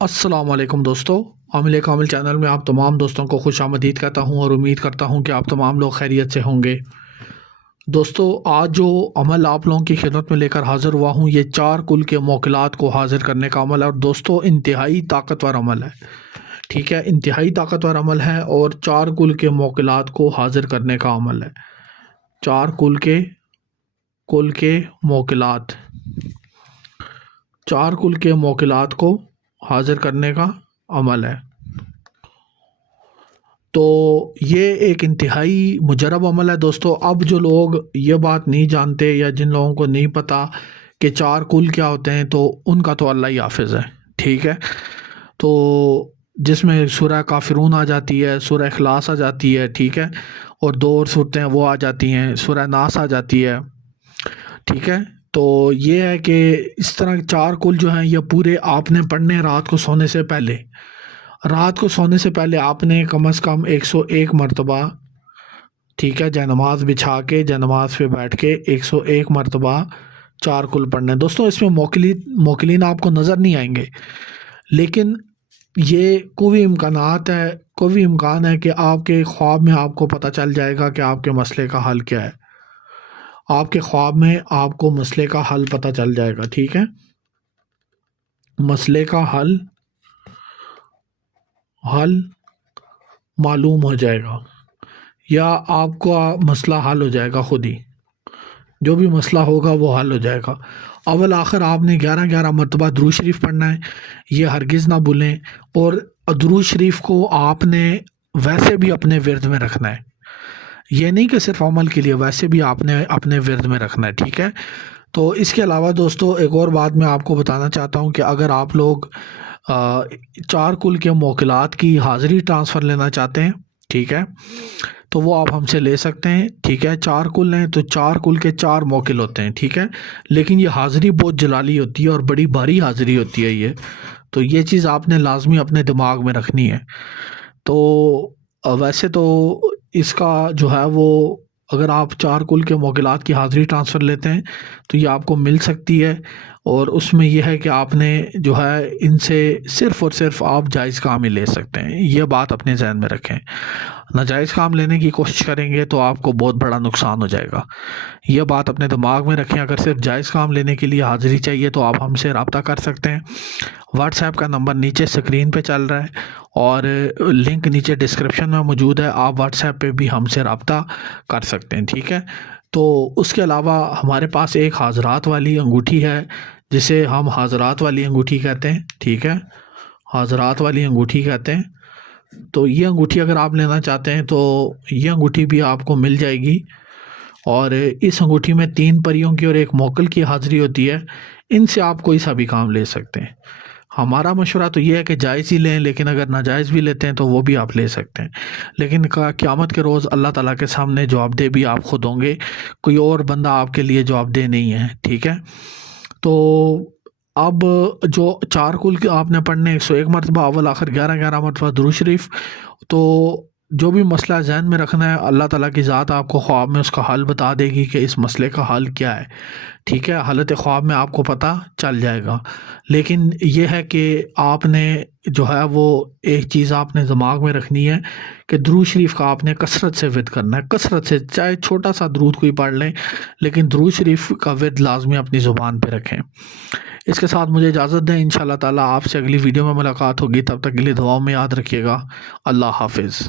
السلام علیکم دوستو، عامل کامل چینل میں آپ تمام دوستوں کو خوش آمدید کہتا ہوں اور امید کرتا ہوں کہ آپ تمام لوگ خیریت سے ہوں گے۔ دوستو، آج جو عمل آپ لوگوں کی خدمت میں لے کر حاضر ہوا ہوں، یہ 4 کل کے موکلات کو حاضر کرنے کا عمل ہے، اور دوستو انتہائی طاقتور عمل ہے۔ ٹھیک ہے، انتہائی طاقتور عمل ہے اور 4 کل کے موکلات کو حاضر کرنے کا عمل ہے۔ 4 کل کے موکلات 4 کل کے موکلات کو حاضر کرنے کا عمل ہے۔ تو یہ ایک انتہائی مجرب عمل ہے دوستو۔ اب جو لوگ یہ بات نہیں جانتے یا جن لوگوں کو نہیں پتا کہ 4 کل کیا ہوتے ہیں، تو ان کا تو اللہ ہی حافظ ہے۔ ٹھیک ہے، تو جس میں سورہ کافرون آ جاتی ہے، سورہ اخلاص آ جاتی ہے، ٹھیک ہے، اور 2 اور صورتیں وہ آ جاتی ہیں، سورہ ناس آ جاتی ہے۔ ٹھیک ہے، تو یہ ہے کہ اس طرح 4 کل جو ہیں یہ پورے آپ نے پڑھنے رات کو سونے سے پہلے۔ رات کو سونے سے پہلے آپ نے کم از کم 101 مرتبہ، ٹھیک ہے، جے نماز بچھا کے جے نماز پہ بیٹھ کے 101 مرتبہ 4 کل پڑھنے۔ دوستوں، اس میں موکلین آپ کو نظر نہیں آئیں گے، لیکن یہ کوئی امکان ہے کہ آپ کے خواب میں آپ کو پتہ چل جائے گا کہ آپ کے مسئلے کا حل کیا ہے۔ آپ کے خواب میں آپ کو مسئلے کا حل پتہ چل جائے گا۔ ٹھیک ہے، مسئلے کا حل معلوم ہو جائے گا، یا آپ کا مسئلہ حل ہو جائے گا، خود ہی جو بھی مسئلہ ہوگا وہ حل ہو جائے گا۔ اول آخر آپ نے 11 مرتبہ درود شریف پڑھنا ہے، یہ ہرگز نہ بھولیں۔ اور درود شریف کو آپ نے ویسے بھی اپنے ورد میں رکھنا ہے، یہ نہیں کہ صرف عمل کے لیے، ویسے بھی آپ نے اپنے ورد میں رکھنا ہے۔ ٹھیک ہے، تو اس کے علاوہ دوستو ایک اور بات میں آپ کو بتانا چاہتا ہوں کہ اگر آپ لوگ 4 کل کے موکلات کی حاضری ٹرانسفر لینا چاہتے ہیں، ٹھیک ہے، تو وہ آپ ہم سے لے سکتے ہیں۔ ٹھیک ہے، 4 کل ہیں تو 4 کل کے 4 موکل ہوتے ہیں، ٹھیک ہے، لیکن یہ حاضری بہت جلالی ہوتی ہے اور بڑی بھاری حاضری ہوتی ہے یہ، تو یہ چیز آپ نے لازمی اپنے دماغ میں رکھنی ہے۔ تو ویسے تو اس کا جو ہے وہ، اگر آپ 4 کل کے موکلات کی حاضری ٹرانسفر لیتے ہیں تو یہ آپ کو مل سکتی ہے، اور اس میں یہ ہے کہ آپ نے جو ہے ان سے صرف اور صرف آپ جائز کام ہی لے سکتے ہیں، یہ بات اپنے ذہن میں رکھیں۔ ناجائز کام لینے کی کوشش کریں گے تو آپ کو بہت بڑا نقصان ہو جائے گا، یہ بات اپنے دماغ میں رکھیں۔ اگر صرف جائز کام لینے کے لیے حاضری چاہیے تو آپ ہم سے رابطہ کر سکتے ہیں۔ واٹس ایپ کا نمبر نیچے سکرین پہ چل رہا ہے اور لنک نیچے ڈسکرپشن میں موجود ہے، آپ واٹس ایپ پہ بھی ہم سے رابطہ کر سکتے ہیں۔ ٹھیک ہے، تو اس کے علاوہ ہمارے پاس ایک حاضرات والی انگوٹھی ہے، جسے ہم حاضرات والی انگوٹھی کہتے ہیں۔ ٹھیک ہے، حاضرات والی انگوٹھی کہتے ہیں، تو یہ انگوٹھی اگر آپ لینا چاہتے ہیں تو یہ انگوٹھی بھی آپ کو مل جائے گی، اور اس انگوٹھی میں 3 پریوں کی اور 1 موکل کی حاضری ہوتی ہے، ان سے آپ کوئی سا بھی کام لے سکتے ہیں۔ ہمارا مشورہ تو یہ ہے کہ جائز ہی لیں، لیکن اگر ناجائز بھی لیتے ہیں تو وہ بھی آپ لے سکتے ہیں، لیکن قیامت کے روز اللہ تعالیٰ کے سامنے جواب دہ بھی آپ خود ہوں گے، کوئی اور بندہ آپ کے لیے جواب دہ نہیں ہے۔ ٹھیک ہے، تو اب جو 4 کل کے آپ نے پڑھنے 101 مرتبہ، اول آخر 11 مرتبہ درود شریف، تو جو بھی مسئلہ ذہن میں رکھنا ہے، اللہ تعالیٰ کی ذات آپ کو خواب میں اس کا حل بتا دے گی کہ اس مسئلے کا حل کیا ہے۔ ٹھیک ہے، حالت خواب میں آپ کو پتہ چل جائے گا، لیکن یہ ہے کہ آپ نے جو ہے وہ ایک چیز آپ نے دماغ میں رکھنی ہے کہ درود شریف کا آپ نے کثرت سے ورد کرنا ہے، کثرت سے، چاہے چھوٹا سا درود کوئی پڑھ لیں، لیکن درود شریف کا ورد لازمی اپنی زبان پہ رکھیں۔ اس کے ساتھ مجھے اجازت دیں، انشاءاللہ تعالیٰ آپ سے اگلی ویڈیو میں ملاقات ہوگی، تب تک کے لیے دعاؤں میں یاد رکھیے گا۔ اللہ حافظ۔